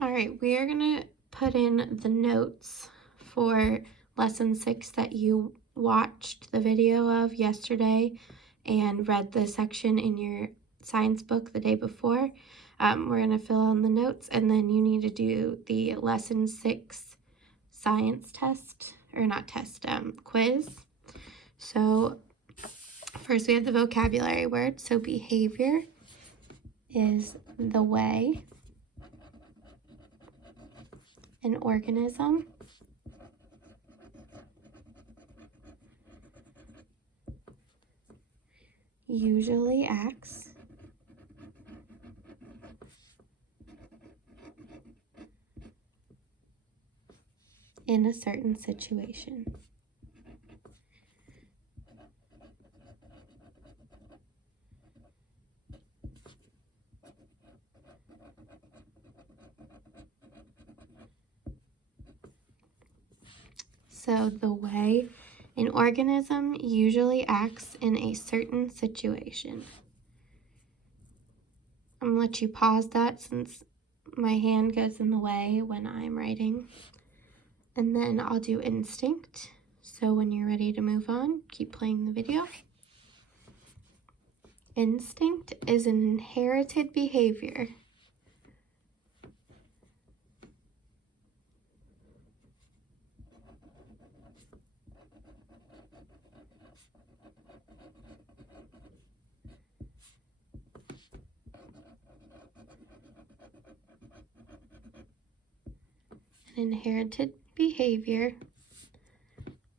All right, we are going to put in the notes for lesson 6 that you watched the video of yesterday and read the section in your science book the day before. We're going to fill in the notes, and then you need to do the lesson 6 science test, or not test, quiz. So first we have the vocabulary word. So behavior is the way an organism usually acts in a certain situation. So the way an organism usually acts in a certain situation. I'm going to let you pause that since my hand goes in the way when I'm writing. And then I'll do instinct. So when you're ready to move on, keep playing the video. Instinct is an inherited behavior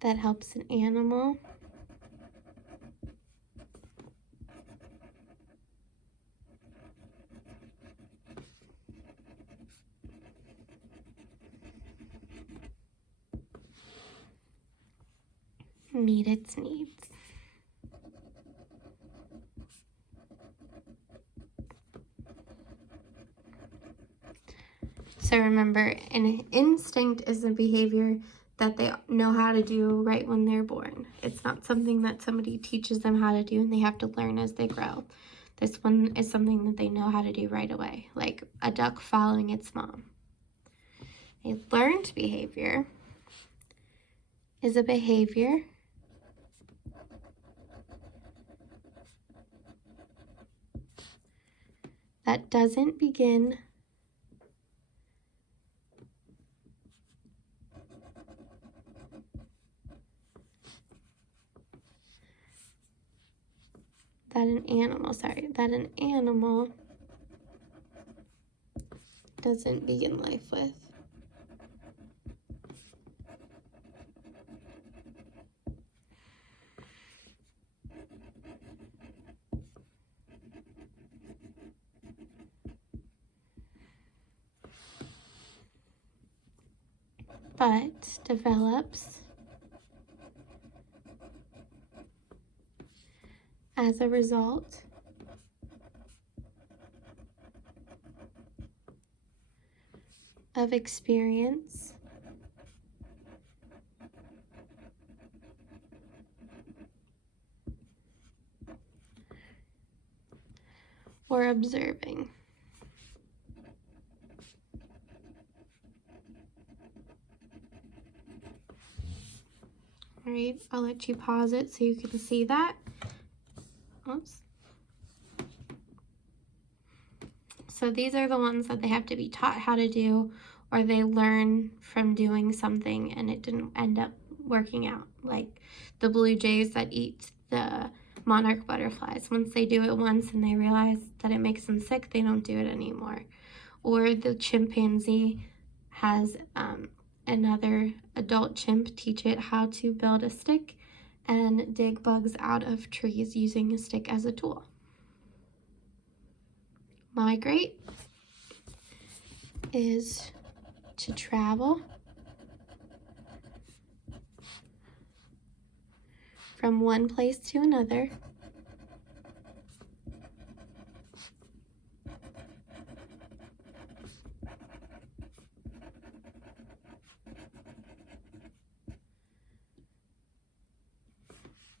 that helps an animal meet its needs. So remember, an instinct is a behavior that they know how to do right when they're born. It's not something that somebody teaches them how to do and they have to learn as they grow. This one is something that they know how to do right away, like a duck following its mom. A learned behavior is a behavior that doesn't begin that an animal doesn't begin life with. But develops as a result of experience or observing. All right, I'll let you pause it so you can see that. Oops. So these are the ones that they have to be taught how to do, or they learn from doing something and it didn't end up working out. Like the blue jays that eat the monarch butterflies. Once they do it once and they realize that it makes them sick, they don't do it anymore. Or the chimpanzee has another adult chimp teach it how to build a stick and dig bugs out of trees using a stick as a tool. Migrate is to travel from one place to another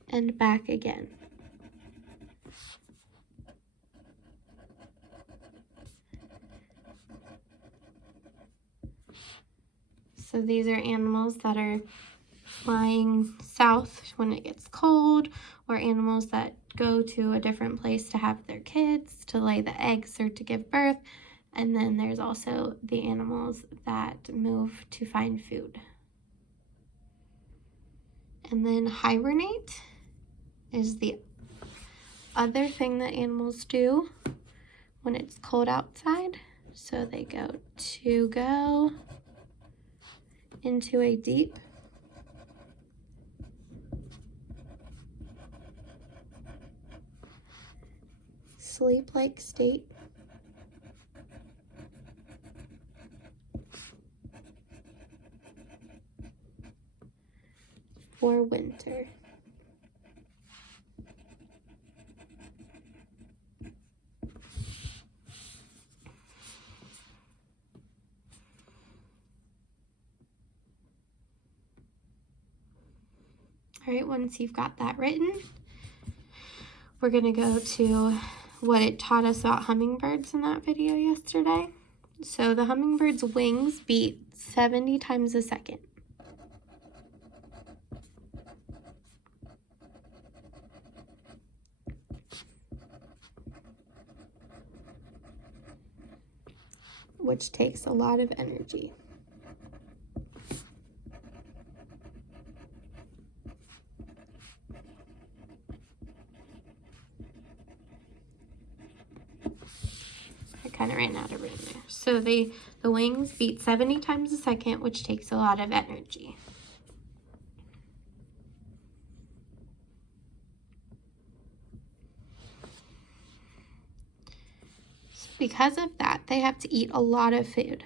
and back again. So these are animals that are flying south when it gets cold, or animals that go to a different place to have their kids, to lay the eggs or to give birth. And then there's also the animals that move to find food. And then hibernate is the other thing that animals do when it's cold outside. So they go into a deep sleep-like state for winter. All right, once you've got that written, we're going to go to what it taught us about hummingbirds in that video yesterday. So the hummingbird's wings beat 70 times a second. Which takes a lot of energy. I kind of ran out of room there. So the wings beat 70 times a second, which takes a lot of energy. So because of that, they have to eat a lot of food,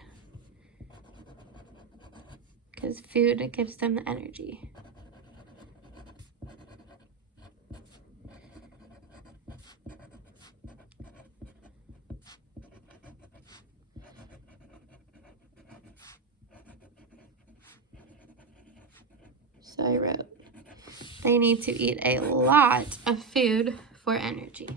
because food gives them the energy. So I wrote, they need to eat a lot of food for energy.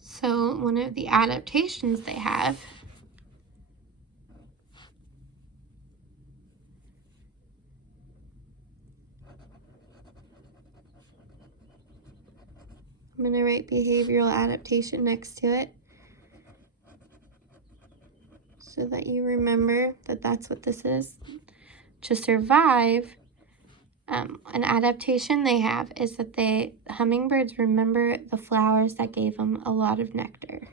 So one of the adaptations they have I'm going to write behavioral adaptation next to it so that you remember that that's what this is. To survive, an adaptation they have is that hummingbirds remember the flowers that gave them a lot of nectar.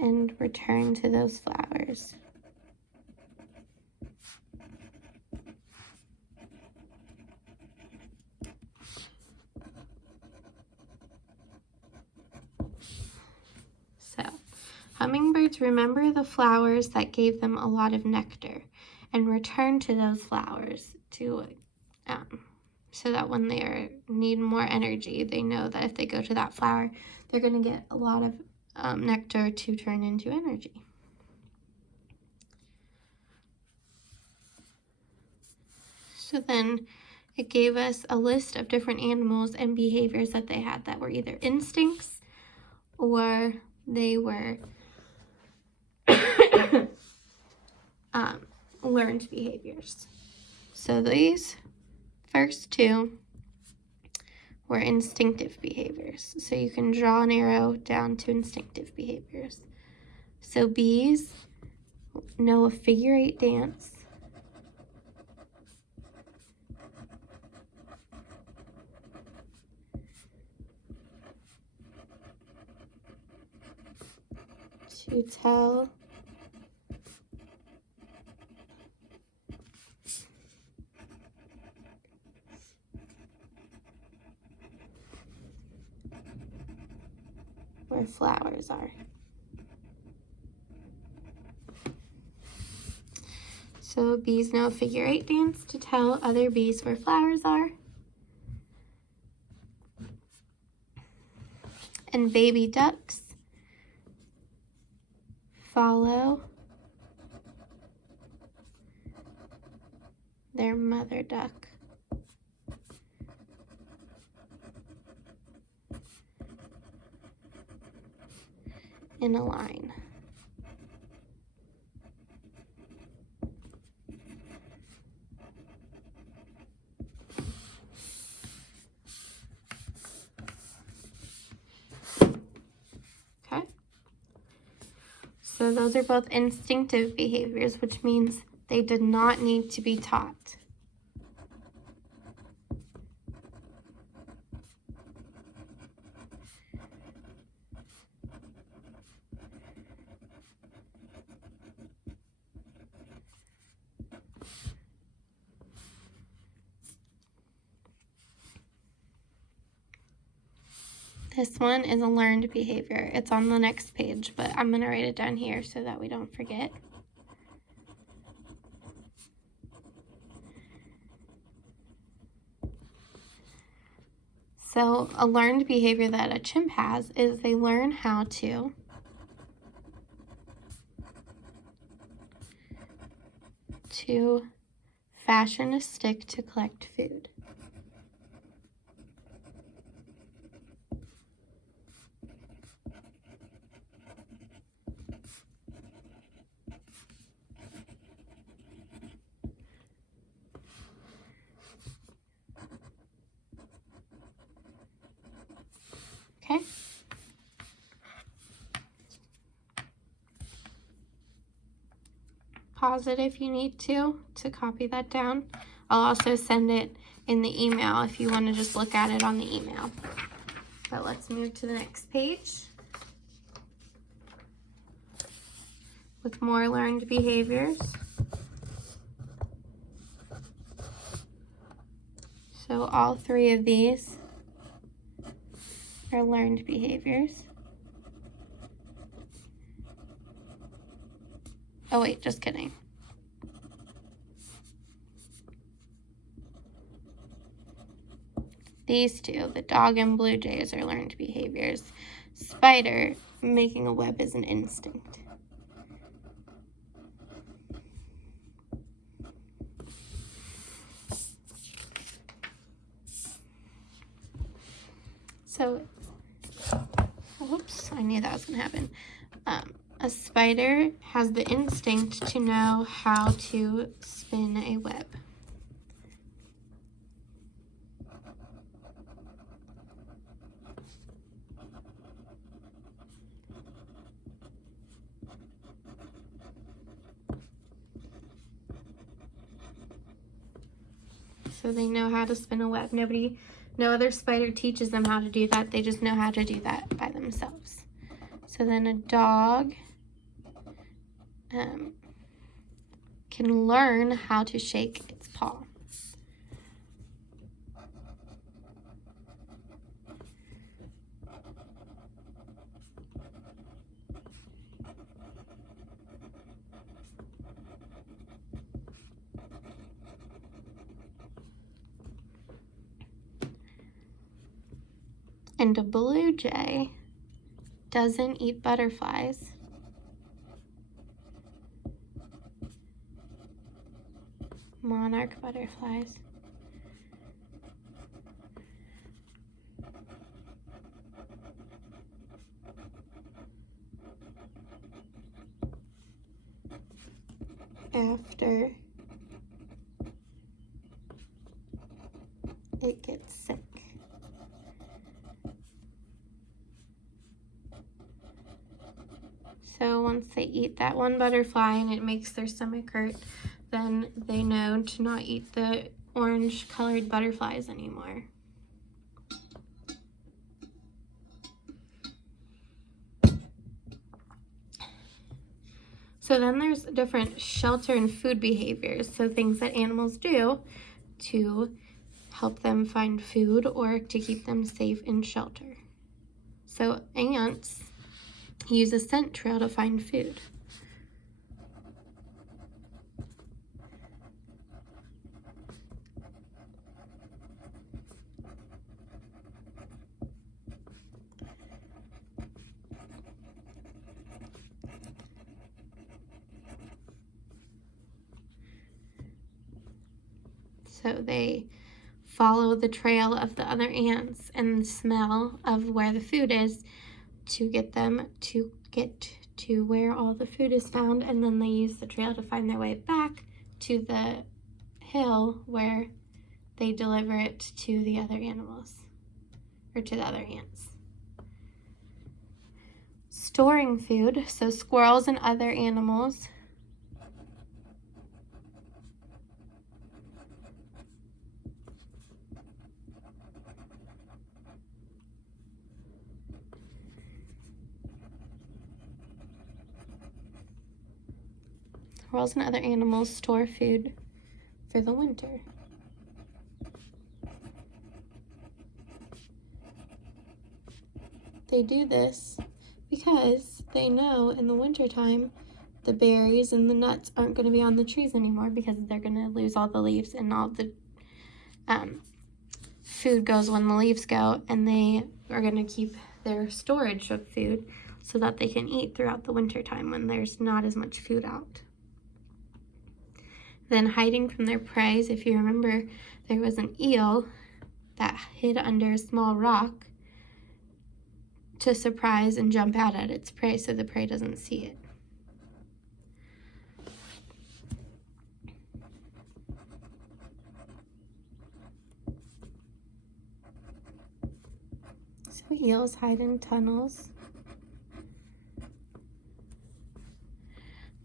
And return to those flowers. So, hummingbirds remember the flowers that gave them a lot of nectar and return to those flowers so that when they need more energy, they know that if they go to that flower, they're going to get a lot of nectar to turn into energy. So then it gave us a list of different animals and behaviors that they had that were either instincts or they were learned behaviors. So these first two were instinctive behaviors. So you can draw an arrow down to instinctive behaviors. So bees know a figure 8 dance. To tell where flowers are. So bees know a figure 8 dance to tell other bees where flowers are. And baby ducks follow their mother duck. In a line. Okay. So those are both instinctive behaviors, which means they did not need to be taught. This one is a learned behavior. It's on the next page, but I'm going to write it down here so that we don't forget. So a learned behavior that a chimp has is they learn how to fashion a stick to collect food. Okay. Pause it if you need to copy that down. I'll also send it in the email if you want to just look at it on the email. But let's move to the next page with more learned behaviors. So all 3 of these are learned behaviors. Oh wait, just kidding. These 2, the dog and blue jays, are learned behaviors. Spider, making a web, is an instinct. So, whoops, I knew that was going to happen. A spider has the instinct to know how to spin a web. So they know how to spin a web. No other spider teaches them how to do that. They just know how to do that by themselves. So then a dog can learn how to shake its paw. And a blue jay doesn't eat butterflies. Monarch butterflies. After it gets sick. So once they eat that one butterfly and it makes their stomach hurt, then they know to not eat the orange colored butterflies anymore. So then there's different shelter and food behaviors. So things that animals do to help them find food or to keep them safe in shelter. So ants use a scent trail to find food. So they follow the trail of the other ants and the smell of where the food is to get them to get to where all the food is found, and then they use the trail to find their way back to the hill where they deliver it to the other animals, or to the other ants. Storing food, so squirrels and other animals store food for the winter. They do this because they know in the wintertime the berries and the nuts aren't going to be on the trees anymore because they're going to lose all the leaves, and all the food goes when the leaves go, and they are going to keep their storage of food so that they can eat throughout the wintertime when there's not as much food out. Then hiding from their prey, if you remember, there was an eel that hid under a small rock to surprise and jump out at its prey so the prey doesn't see it. So eels hide in tunnels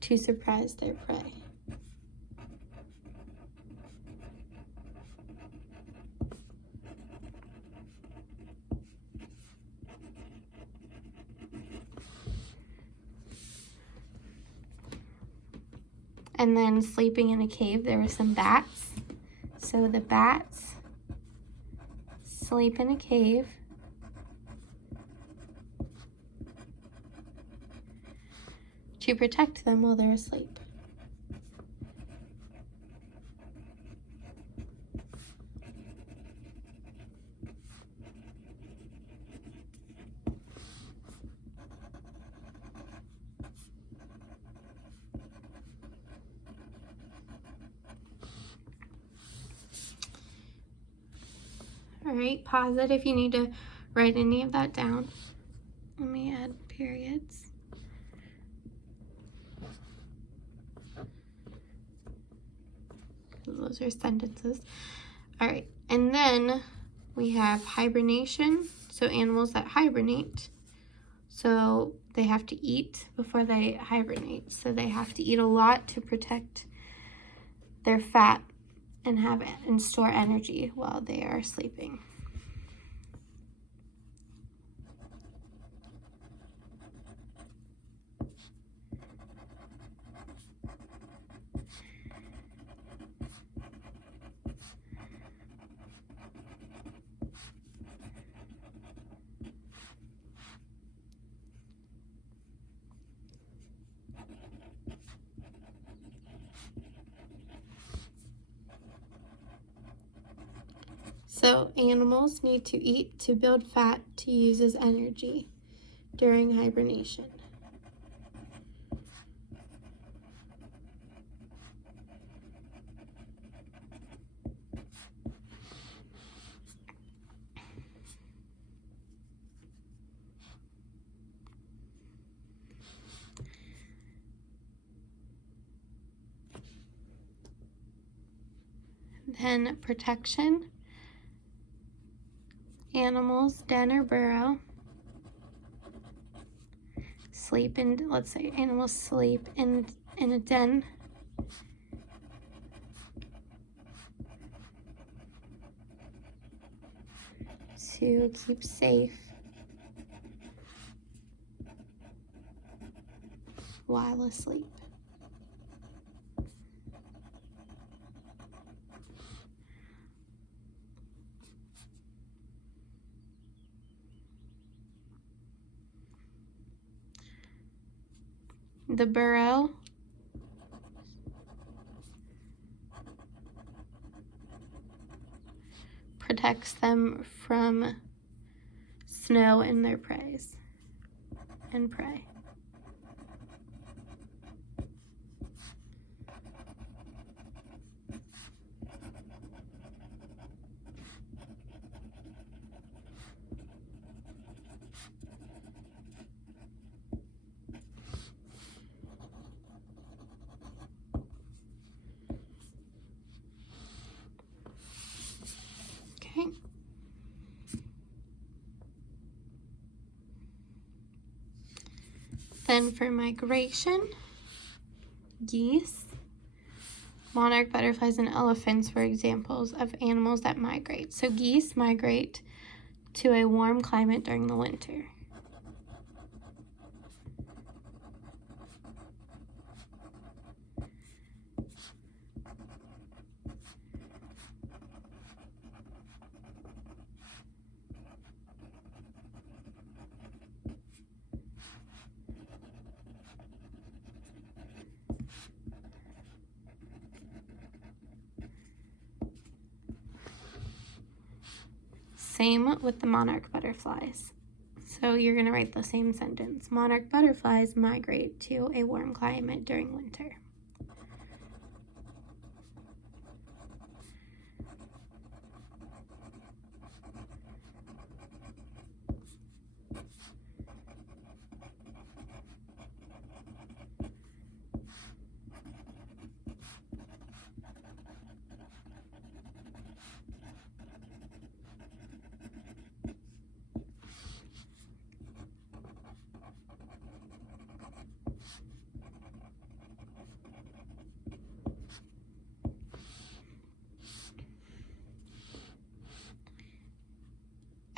to surprise their prey. And then sleeping in a cave, there were some bats. So the bats sleep in a cave to protect them while they're asleep. All right, pause it if you need to write any of that down. Let me add periods. Those are sentences. All right, and then we have hibernation. So animals that hibernate. So they have to eat before they hibernate. So they have to eat a lot to protect their fat and store energy while they are sleeping. So animals need to eat to build fat to use as energy during hibernation. Then protection. Animals, den or burrow, sleep in, let's say animals sleep in a den to keep safe while asleep. The burrow protects them from snow and their prey. Okay. Then for migration, geese, monarch butterflies, and elephants were examples of animals that migrate. So geese migrate to a warm climate during the winter. Same with the monarch butterflies. So you're going to write the same sentence. Monarch butterflies migrate to a warm climate during winter.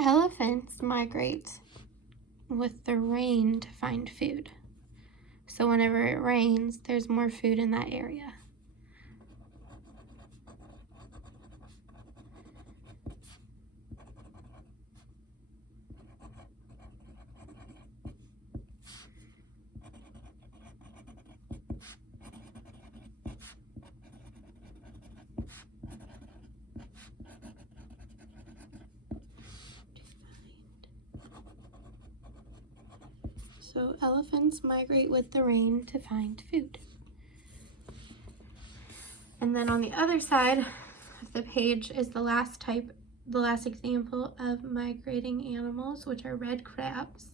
Elephants migrate with the rain to find food. So whenever it rains, there's more food in that area. So elephants migrate with the rain to find food. And then on the other side of the page is the last example of migrating animals, which are red crabs.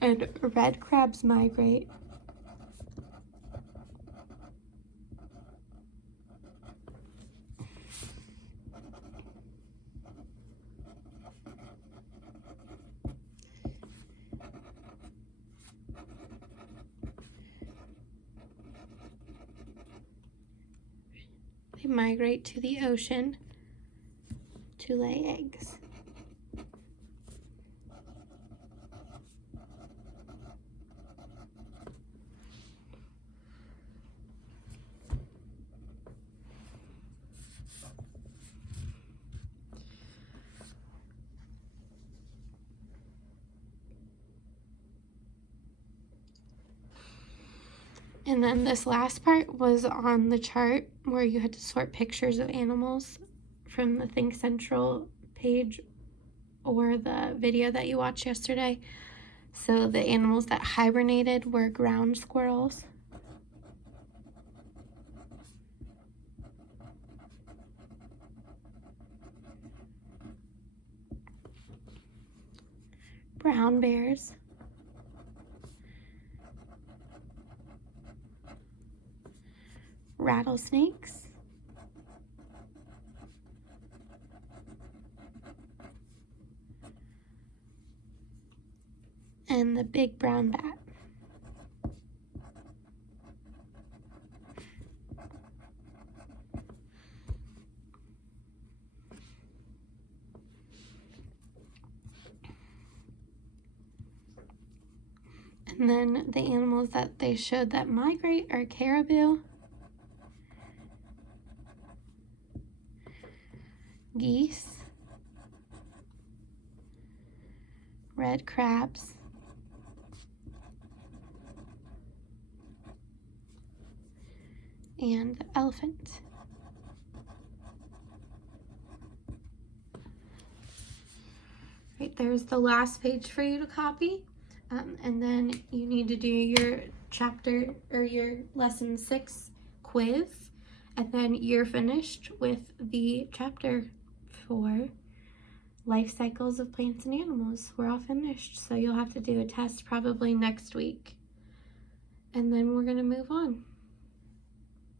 And red crabs migrate to the ocean to lay eggs. And then this last part was on the chart where you had to sort pictures of animals from the Think Central page or the video that you watched yesterday. So the animals that hibernated were ground squirrels, brown bears, rattlesnakes, and the big brown bat. And then the animals that they showed that migrate are caribou, geese, red crabs, and the elephant. Right, there's the last page for you to copy. And then you need to do your chapter or your lesson 6 quiz, and then you're finished with the chapter for life cycles of plants and animals. We're all finished, so you'll have to do a test probably next week, and then we're going to move on.